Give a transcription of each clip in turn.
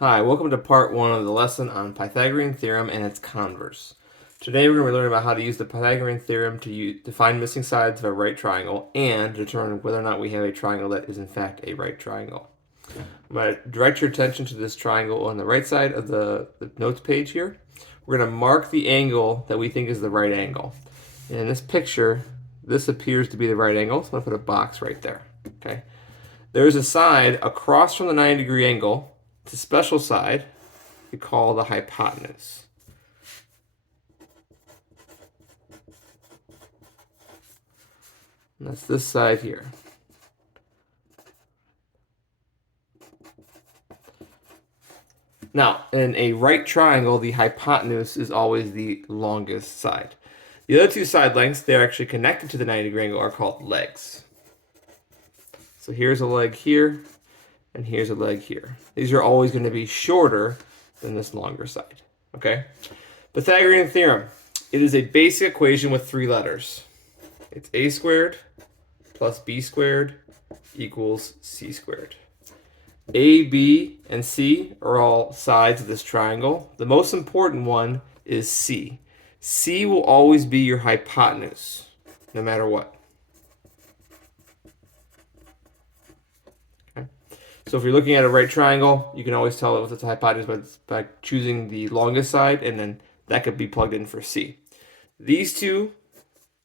Hi, welcome to part one of the lesson on Pythagorean theorem and its converse. Today we're going to be learning about how to use the Pythagorean theorem to find missing sides of a right triangle and determine whether or not we have a triangle that is in fact a right triangle. I'm going to direct your attention to this triangle on the right side of the notes page here. We're going to mark the angle that we think is the right angle. And in this picture, this appears to be the right angle, so I'm going to put a box right there. Okay. There's a side across from the 90-degree angle. It's a special side we call the hypotenuse. And that's this side here. Now, in a right triangle, the hypotenuse is always the longest side. The other two side lengths, they're actually connected to the 90-degree angle, are called legs. So here's a leg here, and here's a leg here. These are always going to be shorter than this longer side. Okay? Pythagorean theorem. It is a basic equation with three letters. It's a squared plus b squared equals c squared. A, B, and C are all sides of this triangle. The most important one is C. C will always be your hypotenuse, no matter what. Okay? So if you're looking at a right triangle, you can always tell it with its hypotenuse by choosing the longest side, and then that could be plugged in for C. These two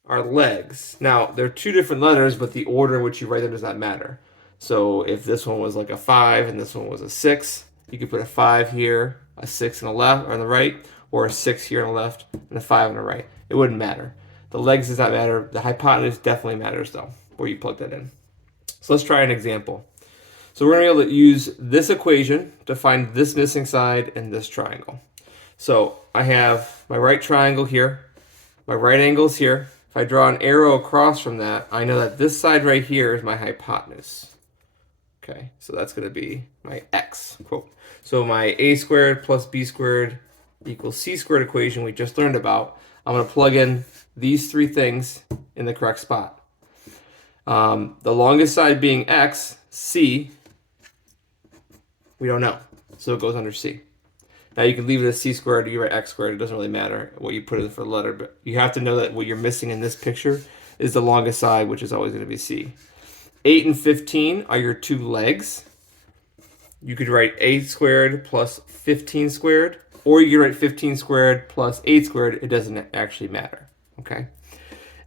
are legs. Now, they're two different letters, but the order in which you write them does not matter. So if this one was like a 5 and this one was a 6, you could put a 5 here, a 6 on the left or on the right, or a 6 here on the left and a 5 on the right. It wouldn't matter. The legs does not matter. The hypotenuse definitely matters though, where you plug that in. So let's try an example. So we're going to be able to use this equation to find this missing side in this triangle. So I have my right triangle here, my right angle's here. If I draw an arrow across from that, I know that this side right here is my hypotenuse. Okay, so that's going to be my x, quote. So my a squared plus b squared equals c squared equation we just learned about, I'm going to plug in these three things in the correct spot. The longest side being x, c, we don't know, so it goes under c. Now you can leave it as c squared or you write x squared. It doesn't really matter what you put in for the letter, but you have to know that what you're missing in this picture is the longest side, which is always going to be c. 8 and 15 are your two legs. You could write 8 squared plus 15 squared, or you could write 15 squared plus 8 squared. It doesn't actually matter, okay?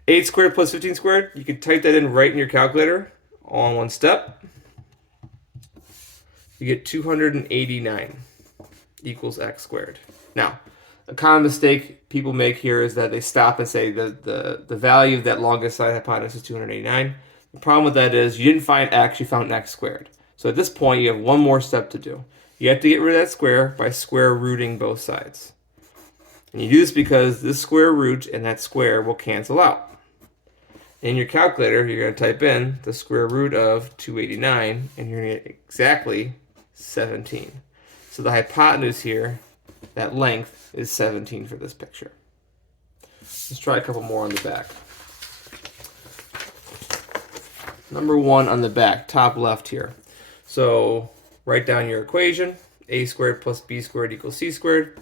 8 squared plus 15 squared, you could type that in right in your calculator all in one step. You get 289 equals x squared. Now, a common mistake people make here is that they stop and say the value of that longest side hypotenuse is 289. The problem with that is you didn't find x, you found x squared. So at this point, you have one more step to do. You have to get rid of that square by square rooting both sides. And you do this because this square root and that square will cancel out. In your calculator, you're going to type in the square root of 289, and you're going to get exactly 17. So the hypotenuse here, that length, is 17 for this picture. Let's try a couple more on the back. Number 1 on the back, top left here. So write down your equation, a squared plus b squared equals c squared.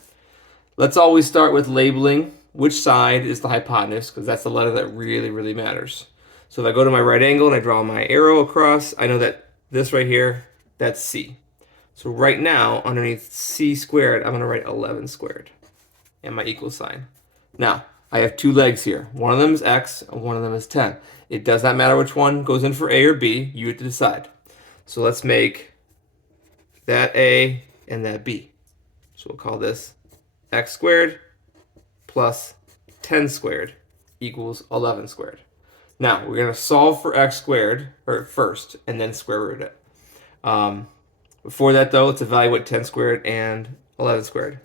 Let's always start with labeling which side is the hypotenuse, because that's the letter that really matters. So if I go to my right angle and I draw my arrow across, I know that this right here, that's c. So right now, underneath c squared, I'm going to write 11 squared and my equal sign. Now, I have two legs here. One of them is x and one of them is 10. It does not matter which one goes in for a or b. You have to decide. So let's make that a and that b. So we'll call this x squared plus 10 squared equals 11 squared. Now, we're going to solve for x squared first and then square root it. Before that, though, let's evaluate 10 squared and 11 squared.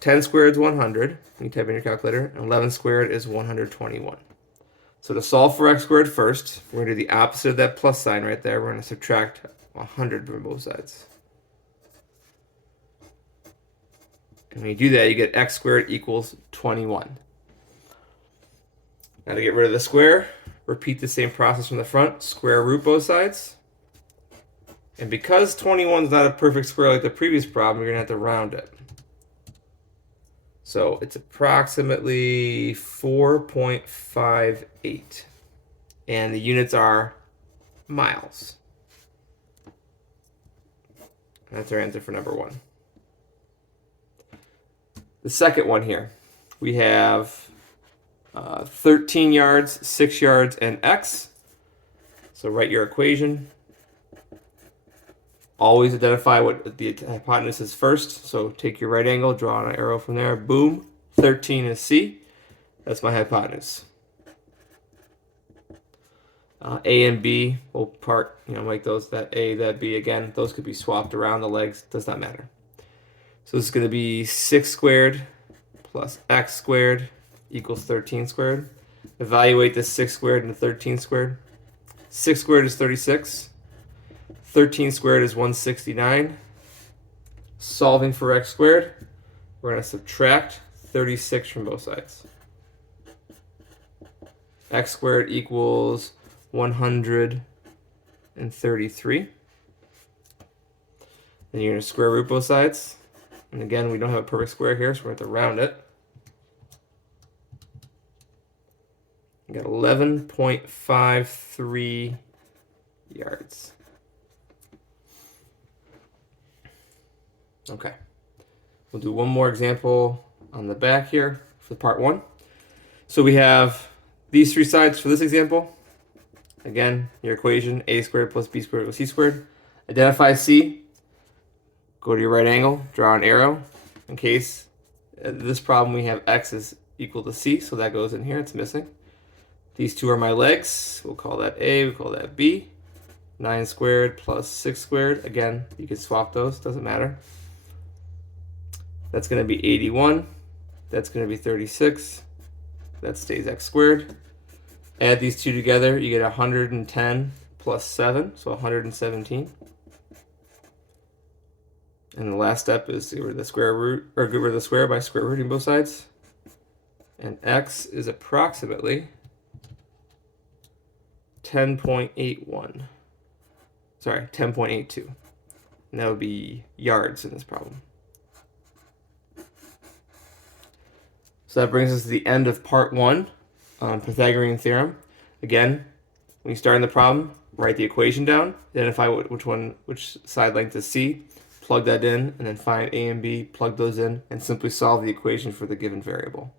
10 squared is 100. You type in your calculator. And 11 squared is 121. So to solve for x squared first, we're going to do the opposite of that plus sign right there. We're going to subtract 100 from both sides. And when you do that, you get x squared equals 21. Now to get rid of the square, repeat the same process from the front. Square root both sides. And because 21 is not a perfect square like the previous problem, you're going to have to round it. So it's approximately 4.58. And the units are miles. That's our answer for number 1. The second one here, we have 13 yards, 6 yards, and x. So write your equation. Always identify what the hypotenuse is first. So take your right angle, draw an arrow from there. Boom. 13 is C. That's my hypotenuse. A and B will part, make those that A, that B again. Those could be swapped around the legs. Does not matter. So this is going to be 6 squared plus x squared equals 13 squared. Evaluate this 6 squared and 13 squared. 6 squared is 36. 13 squared is 169. Solving for x squared, we're going to subtract 36 from both sides. X squared equals 133. Then you're going to square root both sides. And again, we don't have a perfect square here, so we're going to have to round it. You got 11.53 yards. Okay. We'll do one more example on the back here for part 1. So we have these 3 sides for this example. Again, your equation, a squared plus b squared equals c squared. Identify c. Go to your right angle, draw an arrow. In case this problem we have x is equal to c, so that goes in here, it's missing. These 2 are my legs. We'll call that a, we'll call that b. 9 squared plus 6 squared. Again, you can swap those, doesn't matter. That's going to be 81. That's going to be 36. That stays x squared. Add these 2 together, you get 110 plus 7, so 117. And the last step is to get rid of the square root, or get rid of the square by square rooting both sides. And x is approximately 10.81. Sorry, 10.82. And that would be yards in this problem. So that brings us to the end of part 1 on Pythagorean theorem. Again, when you start in the problem, write the equation down, identify which side length is C, plug that in, and then find A and B, plug those in, and simply solve the equation for the given variable.